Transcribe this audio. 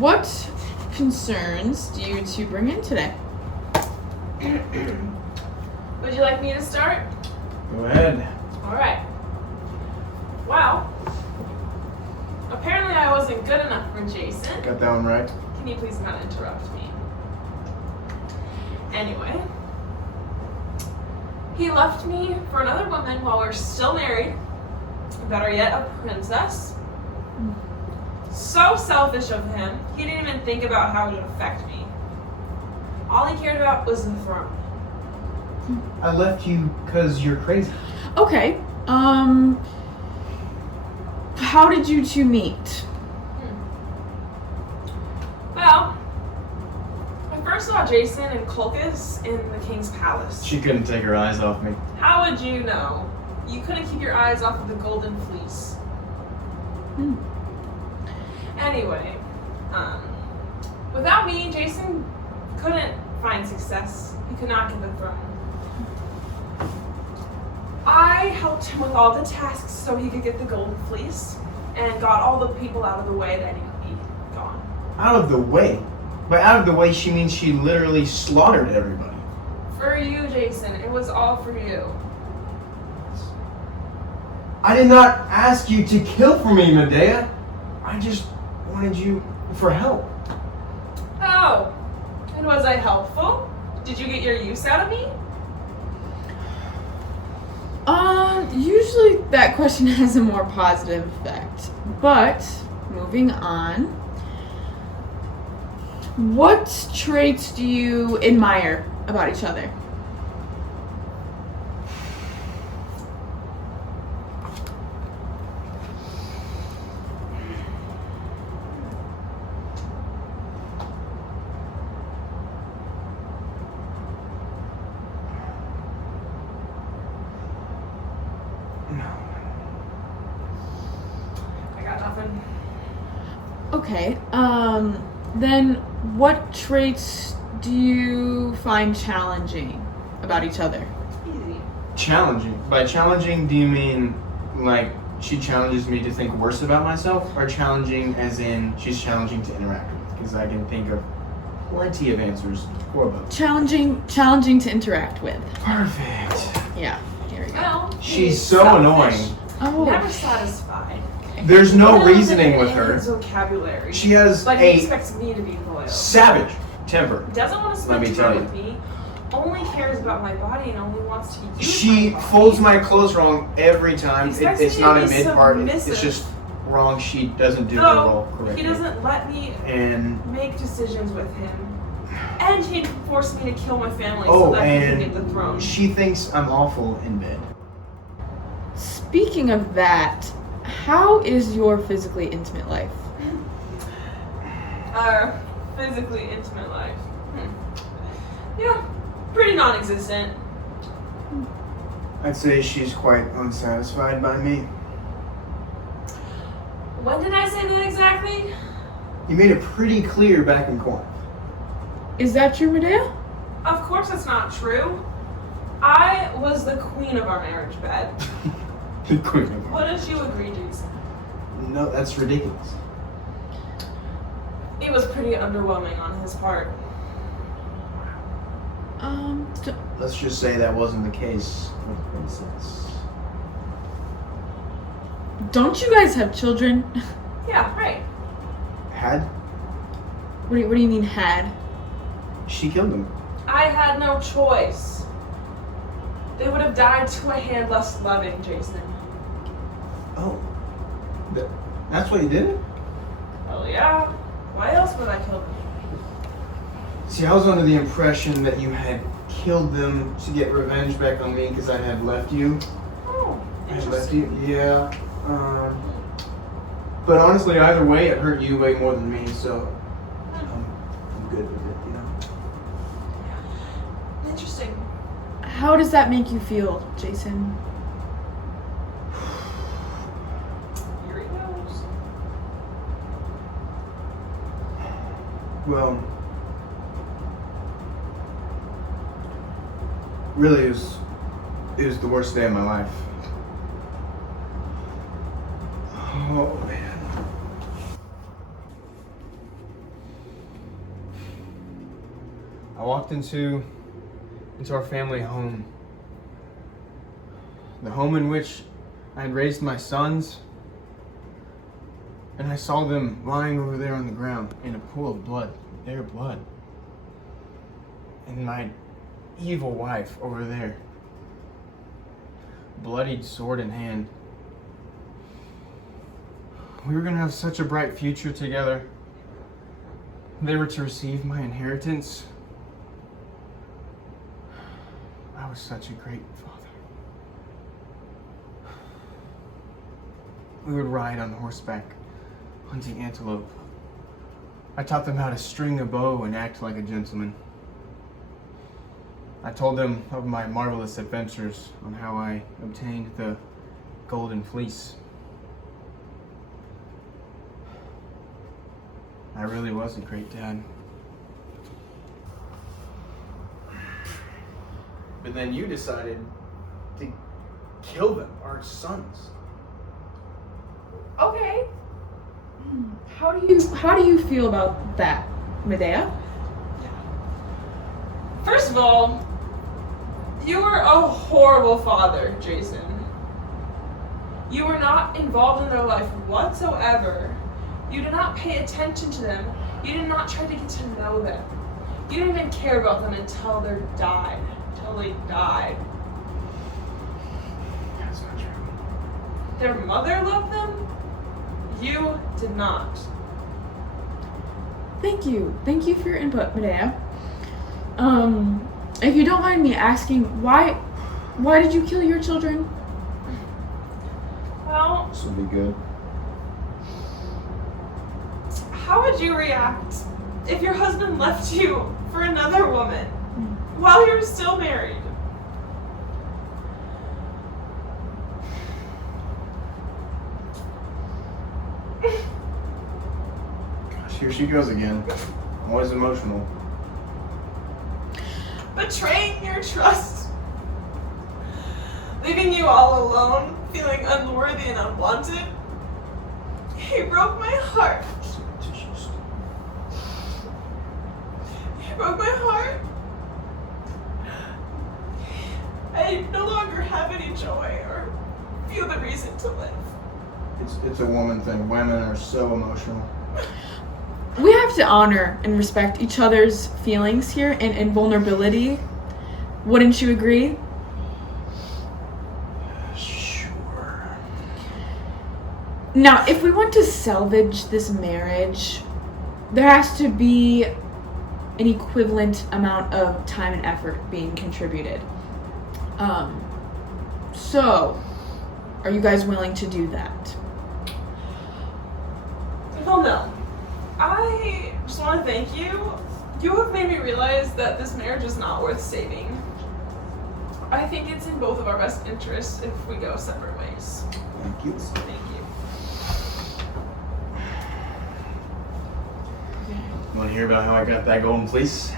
What concerns do you two bring in today? Would you like me to start? Go ahead. Alright. Well, apparently I wasn't good enough for Jason. Got that one right. Can you please not interrupt me? Anyway, he left me for another woman while we're still married. Better yet, a princess. So selfish of him, he didn't even think about how it would affect me. All he cared about was the throne. I left you because you're crazy. Okay. How did you two meet? Well, I first saw Jason and Colchis in the king's palace. She couldn't take her eyes off me. How would you know? You couldn't keep your eyes off of the golden fleece. Anyway, without me, Jason couldn't find success. He could not get the throne. I helped him with all the tasks so he could get the golden fleece and got all the people out of the way that he could be gone. Out of the way? By out of the way, she means she literally slaughtered everybody. For you, Jason, it was all for you. I did not ask you to kill for me, Medea. I just wanted you for help. Oh, and was I helpful? Did you get your use out of me? Usually that question has a more positive effect. But, moving on. What traits do you admire about each other? I got nothing. Okay, then what traits do you find challenging about each other? Easy. Challenging. By challenging, do you mean like she challenges me to think worse about myself? Or challenging as in she's challenging to interact with? Because I can think of plenty of answers for both. Challenging to interact with. Perfect. Yeah, here we go. Well, She's so annoying. Oh, Never satisfied. There's no Literally reasoning with in her. his vocabulary. She has But he a expects me to be loyal. savage temper. Doesn't want to Let spend me tell time you. with me. Only cares about my body and only wants to use She my body. folds my clothes wrong every time. Expects It's me not to a be mid part. It's submissive. just wrong. She doesn't do her No, role correctly. he doesn't let me And make decisions with him. And he forced me to kill my family oh, so that he can and get the throne. she thinks I'm awful in bed. speaking of that, how is your physically intimate life? Our physically intimate life. Yeah, pretty non-existent. I'd say she's quite unsatisfied by me. When did I say that exactly? You made it pretty clear back in Corinth. Is that true, Medea? Of course it's not true. I was the queen of our marriage bed. The queen of What did you agree, Jason? No, that's ridiculous. It was pretty underwhelming on his part. Let's just say that wasn't the case with Princess. Don't you guys have children? Yeah, right. Had? What do you mean had? She killed him. I had no choice. They would have died to a hand less loving, Jason. Oh. That's why you did it? Well, yeah. Why else would I kill them? See, I was under the impression that you had killed them to get revenge back on me because I had left you. Oh, I had left interesting. you, yeah. But honestly, either way, it hurt you way more than me, so I'm good with it, you know? Interesting. How does that make you feel, Jason? Here he goes. Well, really, it was the worst day of my life. Oh, man. I walked into our family home. The home in which I had raised my sons. And I saw them lying over there on the ground in a pool of blood, their blood. And my evil wife over there, bloodied sword in hand. We were gonna have such a bright future together. They were to receive my inheritance. I was such a great father. We would ride on horseback, hunting antelope. I taught them how to string a bow and act like a gentleman. I told them of my marvelous adventures on how I obtained the golden fleece. I really was a great dad. But then you decided to kill them, our sons. Okay. How do you feel about that, Medea? First of all, you were a horrible father, Jason. You were not involved in their life whatsoever. You did not pay attention to them. You did not try to get to know them. You didn't even care about them until they died. That's not true. Their mother loved them. You did not. Thank you for your input, Medea. If you don't mind me asking, why did you kill your children? Well, This will be good. how would you react if your husband left you for another woman while you were still married? Gosh, here she goes again. Always emotional. Betraying your trust, leaving you all alone, feeling unworthy and unwanted. He broke my heart. He broke my heart. I no longer have any joy or feel the reason to live. It's a woman thing. Women are so emotional. We have to honor and respect each other's feelings here and vulnerability. Wouldn't you agree? Sure. Now, if we want to salvage this marriage, there has to be an equivalent amount of time and effort being contributed. So, are you guys willing to do that? Well, no. I just want to thank you. You have made me realize that this marriage is not worth saving. I think it's in both of our best interests if we go separate ways. Thank you. So thank you. Want to hear about how I got that golden fleece?